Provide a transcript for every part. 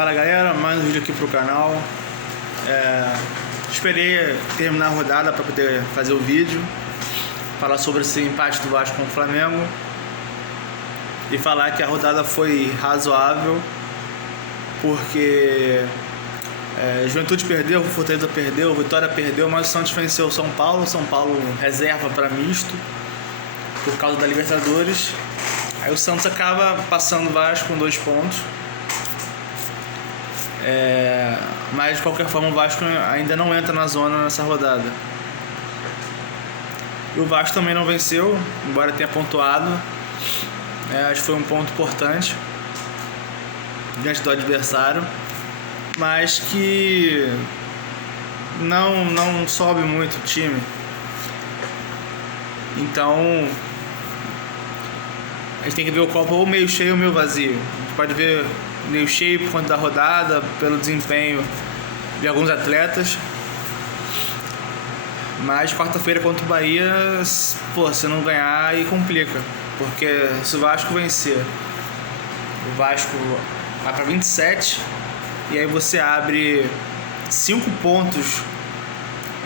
Fala galera, mais um vídeo aqui pro canal. Esperei terminar a rodada para poder fazer o vídeo, falar sobre esse empate do Vasco com o Flamengo e falar que a rodada foi razoável, porque Juventude perdeu, Fortaleza perdeu, Vitória perdeu, mas o Santos venceu o São Paulo reserva para misto por causa da Libertadores. Aí o Santos acaba passando o Vasco com 2 pontos. Mas de qualquer forma o Vasco ainda não entra na zona nessa rodada. E o Vasco também não venceu, embora tenha pontuado. Acho que foi um ponto importante diante do adversário, mas que não sobe muito o time. Então a gente tem que ver o copo ou meio cheio ou meio vazio. A gente pode ver meio cheio por conta da rodada, pelo desempenho de alguns atletas, mas quarta-feira contra o Bahia, se não ganhar aí complica, porque se o Vasco vencer, o Vasco vai para 27 e aí você abre 5 pontos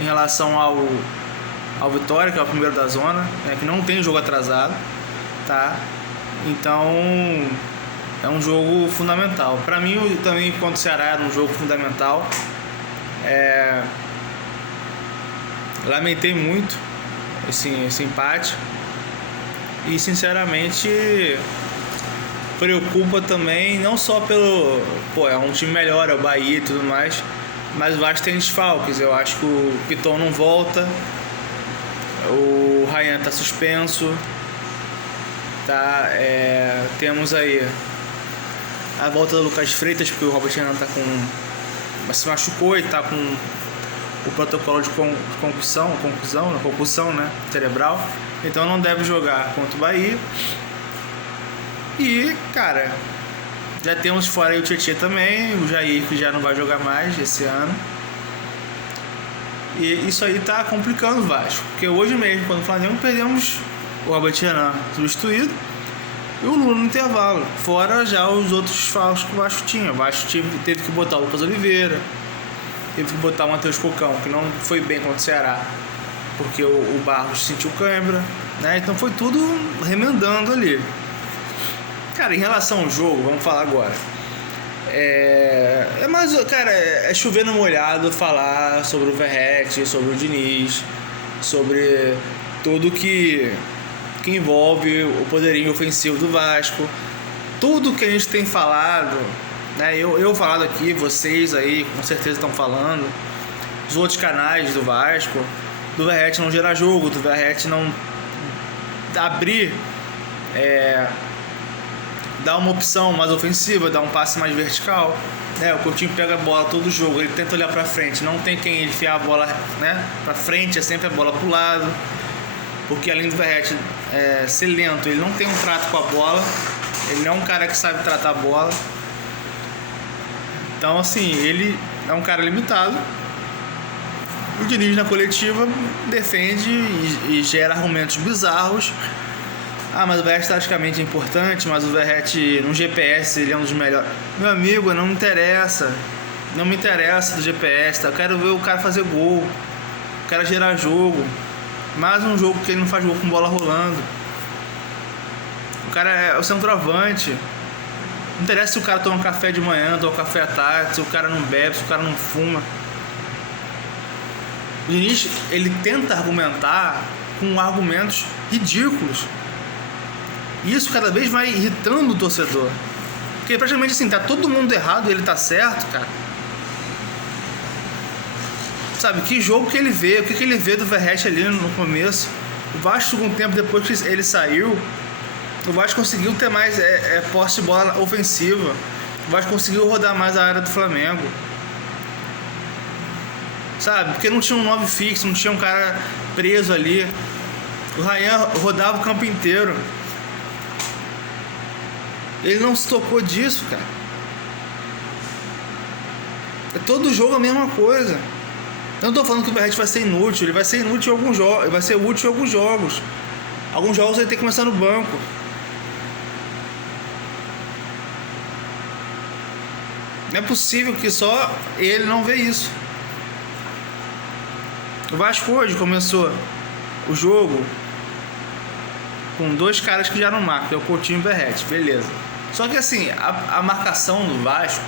em relação ao Vitória, que é o primeiro da zona, que não tem jogo atrasado, tá? Então é um jogo fundamental. Para mim também contra o Ceará era um jogo fundamental. Lamentei muito esse empate e sinceramente preocupa também, não só pelo é um time melhor, é o Bahia e tudo mais, mas o Vasco tem desfalques. Eu acho que o Piton não volta, o Ryan tá suspenso, tá? Temos aí a volta do Lucas Freitas, porque o Robert Renan se machucou e tá com o protocolo de concussão, né, cerebral, então não deve jogar contra o Bahia. E, cara, já temos fora aí o Tietê também, o Jair, que já não vai jogar mais esse ano. E isso aí tá complicando o Vasco, porque hoje mesmo, quando o Flamengo, perdemos o Robert Renan substituído e o Lula no intervalo, fora já os outros falsos que o Vasco tinha. O Vasco teve que botar o Lucas Oliveira, teve que botar o Matheus Cocão, que não foi bem contra o Ceará, porque o Barros sentiu cãibra, né? Então foi tudo remendando ali. Cara, em relação ao jogo, vamos falar agora. É chover no molhado falar sobre o Verratti, sobre o Diniz, sobre tudo que envolve o poderio ofensivo do Vasco. Tudo que a gente tem falado, né? Eu falado aqui, vocês aí com certeza estão falando, os outros canais do Vasco, do Verratti não gerar jogo, do Verratti não abrir, dar uma opção mais ofensiva, dar um passe mais vertical, né? O Coutinho pega a bola todo jogo, ele tenta olhar pra frente, não tem quem enfiar a bola, né, pra frente, é sempre a bola pro lado, porque além do Verratti ser lento, ele não tem um trato com a bola, ele não é um cara que sabe tratar a bola. Então assim, ele é um cara limitado. O Diniz na coletiva defende e gera argumentos bizarros. Mas o Verratti taticamente é importante, mas o Verratti no GPS ele é um dos melhores. Meu amigo, não me interessa do GPS, tá? Eu quero ver o cara fazer gol, eu quero gerar jogo. Mais um jogo que ele não faz gol com bola rolando. O cara é o centroavante. Não interessa se o cara toma café de manhã, toma café à tarde, se o cara não bebe, se o cara não fuma. O Diniz, ele tenta argumentar com argumentos ridículos. E isso cada vez vai irritando o torcedor. Porque praticamente assim, tá todo mundo errado e ele tá certo, cara. Sabe, que jogo que ele vê, o que ele vê do Verratti ali no começo. O Vasco, um tempo depois que ele saiu, o Vasco conseguiu ter mais posse de bola ofensiva. O Vasco conseguiu rodar mais a área do Flamengo. Sabe, porque não tinha um 9 fixo, não tinha um cara preso ali. O Ryan rodava o campo inteiro. Ele não se tocou disso, cara. É todo jogo a mesma coisa. Eu não tô falando que o Verratti vai ser inútil. Ele vai ser inútil em alguns jogos. Ele vai ser útil em alguns jogos. Alguns jogos ele tem que começar no banco. Não é possível que só ele não vê isso. O Vasco hoje começou o jogo com dois caras que já não marcam, que é o Coutinho e o Verratti, beleza. Só que assim, a marcação do Vasco,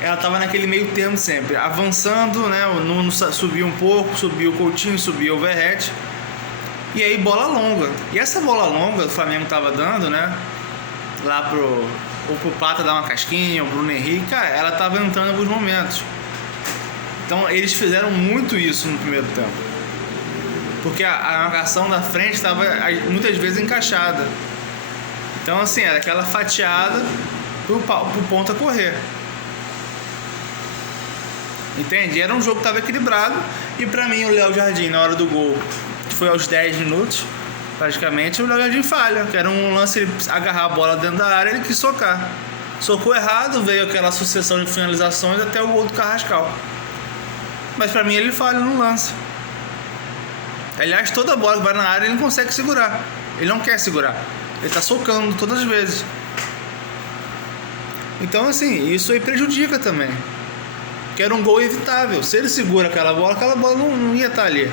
ela tava naquele meio termo sempre, avançando, né? O Nuno subiu um pouco, subiu o Coutinho, subiu o Verratti, e aí bola longa. E essa bola longa o Flamengo tava dando, né? Lá pro Plata dar uma casquinha, o Bruno Henrique, cara, ela tava entrando em alguns momentos. Então eles fizeram muito isso no primeiro tempo, porque a marcação da frente estava muitas vezes encaixada. Então assim, era aquela fatiada pro ponta correr. Entende? Era um jogo que estava equilibrado. E pra mim o Léo Jardim, na hora do gol, que foi aos 10 minutos praticamente, o Léo Jardim falha, que era um lance, ele agarrar a bola dentro da área, ele quis socar. Socou errado, veio aquela sucessão de finalizações até o gol do Carrascal. Mas pra mim ele falha no lance. Aliás, toda bola que vai na área ele não consegue segurar. Ele não quer segurar. Ele tá socando todas as vezes. Então assim, isso aí prejudica também. Que era um gol evitável. Se ele segura aquela bola não ia estar ali.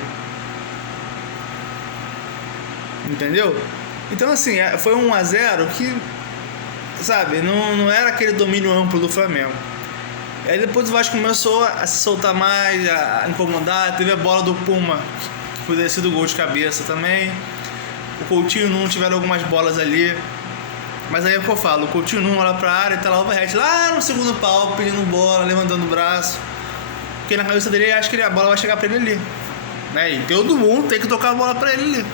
Entendeu? Então assim, foi um 1-0 que, sabe, não era aquele domínio amplo do Flamengo. Aí depois o Vasco começou a se soltar mais, a incomodar. Teve a bola do Puma, que poderia ser do gol de cabeça também. O Coutinho não tiveram algumas bolas ali. Mas aí é o que eu falo, o Coutinho não olha pra área e tá lá o Verratti lá no segundo pau, pedindo bola, levantando o braço. Porque na cabeça dele ele acha que a bola vai chegar pra ele ali, né? E todo mundo tem que tocar a bola pra ele ali.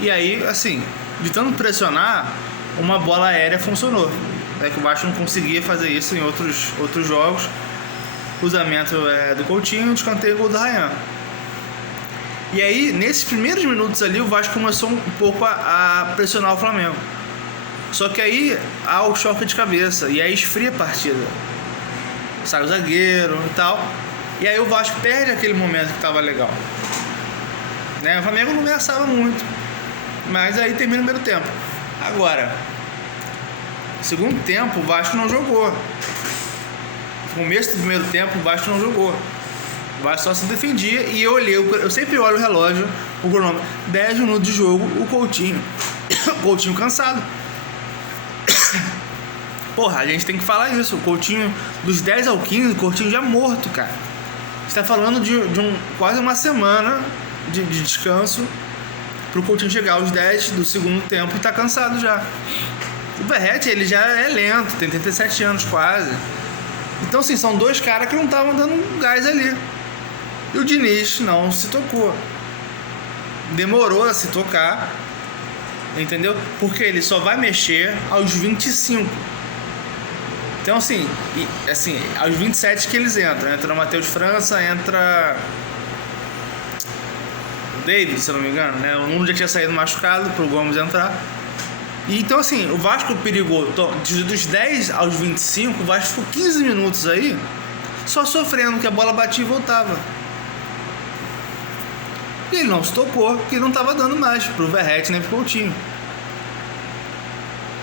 E aí, assim, de tanto pressionar, uma bola aérea funcionou. Que o Vasco não conseguia fazer isso em outros jogos. Cruzamento do Coutinho, escanteio, gol do Ryan. E aí, nesses primeiros minutos ali, o Vasco começou um pouco a pressionar o Flamengo. Só que aí há o choque de cabeça, e aí esfria a partida. Sai o zagueiro e tal. E aí o Vasco perde aquele momento que estava legal, né? O Flamengo não ameaçava muito, mas aí termina o primeiro tempo. Agora, segundo tempo, o Vasco não jogou. No começo do primeiro tempo, o Vasco não jogou. O Vasco só se defendia. E eu sempre olho o relógio, o cronômetro, 10 minutos de jogo, o Coutinho cansado. Porra, a gente tem que falar isso. O Coutinho, dos 10 ao 15, o Coutinho já morto, cara. Você tá falando de quase uma semana de descanso pro Coutinho chegar aos 10 do segundo tempo e tá cansado já. O Verratti, ele já é lento, tem 37 anos quase. Então assim, são dois caras que não estavam dando gás ali. E o Diniz não se tocou. Demorou a se tocar, entendeu? Porque ele só vai mexer aos 25. Então assim, aos 27 que eles entram. Entra o Matheus França, entra o David, se eu não me engano, né? O Nuno já tinha saído machucado pro Gomes entrar. E então assim, o Vasco perigou dos 10 aos 25, o Vasco ficou 15 minutos aí só sofrendo, que a bola batia e voltava. E ele não se tocou, porque não estava dando mais pro Verratti nem pro Coutinho.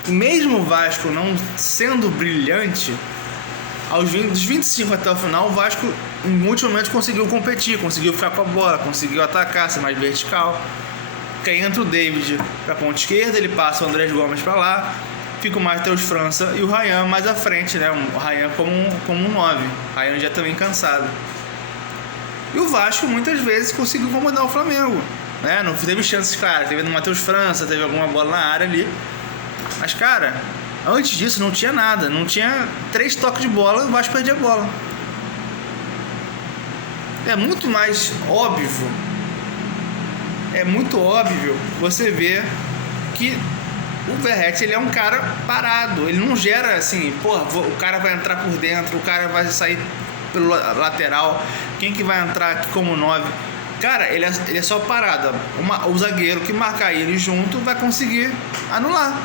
E mesmo o Vasco não sendo brilhante, dos 25 até o final, o Vasco em muitos momentos conseguiu competir, conseguiu ficar com a bola, conseguiu atacar, ser mais vertical. Porque aí entra o David pra ponta esquerda, ele passa o Andrés Gomes pra lá, fica o Matheus França e o Ryan mais à frente, né? O Ryan como um 9. O Ryan já também cansado. E o Vasco muitas vezes conseguiu incomodar o Flamengo, né? Não teve chances claras, teve no Matheus França, teve alguma bola na área ali. Mas, cara, antes disso não tinha nada. Não tinha 3 toques de bola e o Vasco perdia a bola. É muito mais óbvio. É muito óbvio você ver que o Verratti, ele é um cara parado. Ele não gera assim, porra, o cara vai entrar por dentro, o cara vai sair pelo lateral, quem que vai entrar aqui como 9? Cara, ele é só parado. O zagueiro que marcar ele junto vai conseguir anular.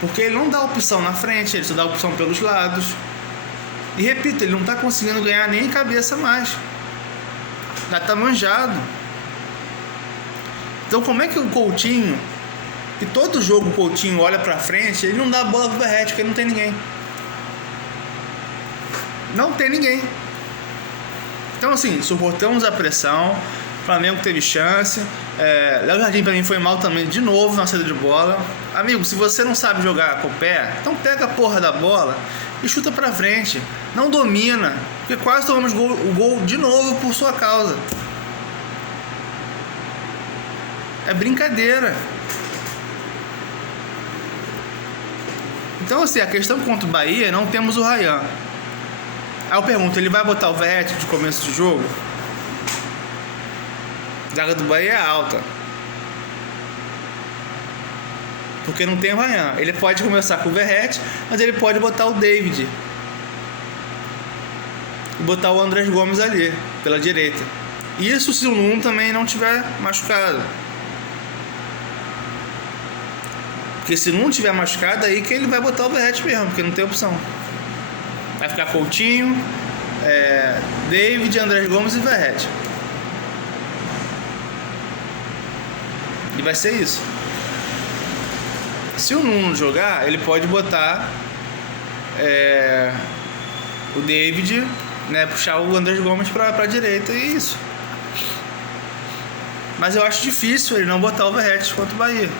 Porque ele não dá opção na frente, ele só dá opção pelos lados. E repito, ele não tá conseguindo ganhar nem cabeça mais. Já tá manjado. Então como é que o Coutinho E todo jogo o Coutinho olha pra frente, ele não dá a bola pro Verratti, porque não tem ninguém. Não tem ninguém. Então assim, suportamos a pressão. O Flamengo teve chance. Léo Jardim pra mim foi mal também, de novo na saída de bola. Amigo, se você não sabe jogar com o pé, então pega a porra da bola e chuta pra frente. Não domina, porque quase tomamos o gol de novo por sua causa. É brincadeira. Então assim, a questão contra o Bahia, não temos o Ryan. Aí eu pergunto, ele vai botar o Verratti de começo de jogo? A zaga do Bahia é alta, porque não tem o Ryan. Ele pode começar com o Verratti, mas ele pode botar o David e botar o Andrés Gomes ali, pela direita. Isso se o Nuno também não tiver machucado. Porque se não tiver machucado, aí que ele vai botar o Verratti mesmo, porque não tem opção. Vai ficar Coutinho, David, Andrés Gomes e Verratti. E vai ser isso. Se o Nuno jogar, ele pode botar o David, né, puxar o Andrés Gomes pra direita, e é isso. Mas eu acho difícil ele não botar o Verratti contra o Bahia,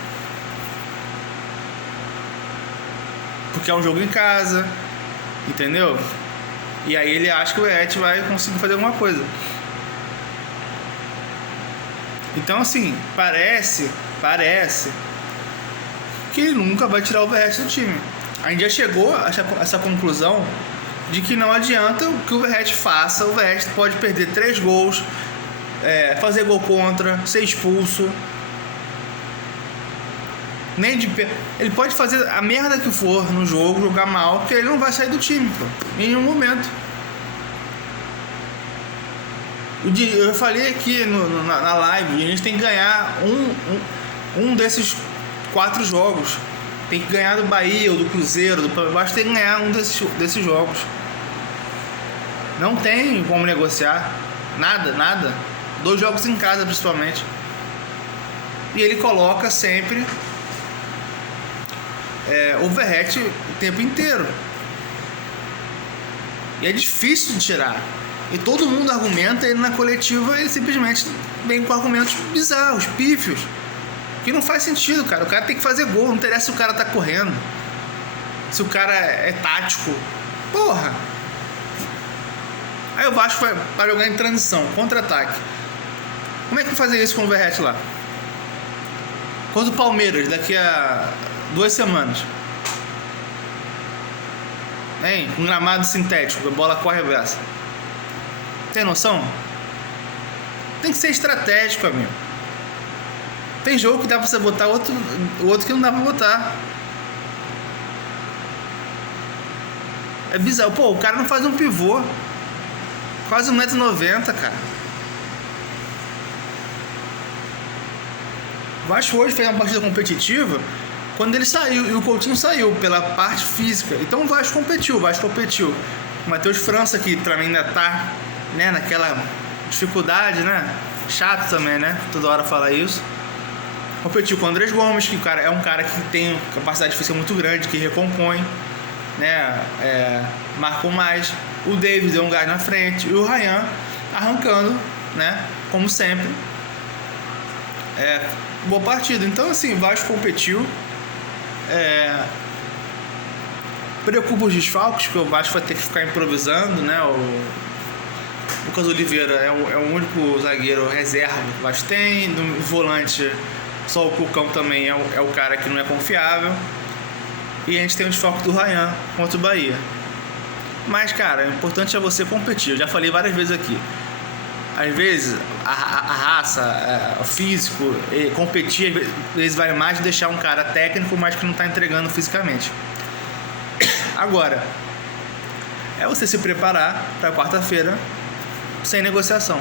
porque é um jogo em casa, entendeu? E aí ele acha que o Verratti vai conseguir fazer alguma coisa. Então assim, parece que ele nunca vai tirar o Verratti do time. A gente já chegou a essa conclusão de que não adianta o que o Verratti faça. O Verratti pode perder 3 gols, fazer gol contra, ser expulso. Ele pode fazer a merda que for no jogo, jogar mal, porque ele não vai sair do time, pô, em nenhum momento. Eu falei aqui na live, a gente tem que ganhar um desses 4 jogos. Tem que ganhar do Bahia, ou do Cruzeiro, do Palmeiras, tem que ganhar um desses jogos. Não tem como negociar nada. 2 jogos em casa, principalmente. E ele coloca sempre o Verratti o tempo inteiro. E é difícil de tirar. E todo mundo argumenta, ele na coletiva, ele simplesmente vem com argumentos bizarros, pífios, que não faz sentido, cara. O cara tem que fazer gol, não interessa se o cara tá correndo, se o cara é tático. Porra! Aí o Vasco vai jogar em transição, contra-ataque. Como é que vai fazer isso com o Verratti lá? Contra o Palmeiras, daqui a 2 semanas. Um gramado sintético, a bola corre reversa. Tem noção? Tem que ser estratégico, amigo. Tem jogo que dá pra você botar, o outro que não dá pra botar. É bizarro. Pô, o cara não faz um pivô. Quase 1,90 m, cara. O Vasco hoje fez uma partida competitiva quando ele saiu, e o Coutinho saiu pela parte física. Então o Vasco competiu. O Matheus França, que também ainda tá, né, naquela dificuldade, né? Chato também, né? Toda hora falar isso. Competiu com o Andrés Gomes, que é um cara que tem capacidade física muito grande, que recompõe, né? Marcou mais. O David deu um gás na frente. E o Ryan arrancando, né? Como sempre. Boa partida. Então, assim, o Vasco competiu. Preocupa os desfalques, porque o Vasco vai ter que ficar improvisando, né? O Lucas Oliveira é o único zagueiro reserva que o Vasco tem. No volante, só o Cucão também é o cara que não é confiável. E a gente tem o desfalque do Ryan contra o Bahia. Mas, cara, o importante é você competir. Eu já falei várias vezes aqui. Às vezes, a raça, o físico, competir, às vezes vale mais deixar um cara técnico, mas que não está entregando fisicamente. Agora, é você se preparar para quarta-feira sem negociação.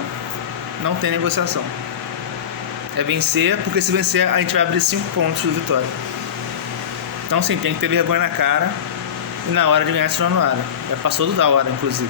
Não tem negociação. É vencer, porque se vencer, a gente vai abrir 5 pontos de vitória. Então, sim, tem que ter vergonha na cara e na hora de ganhar esse Januário. Já passou da hora, inclusive.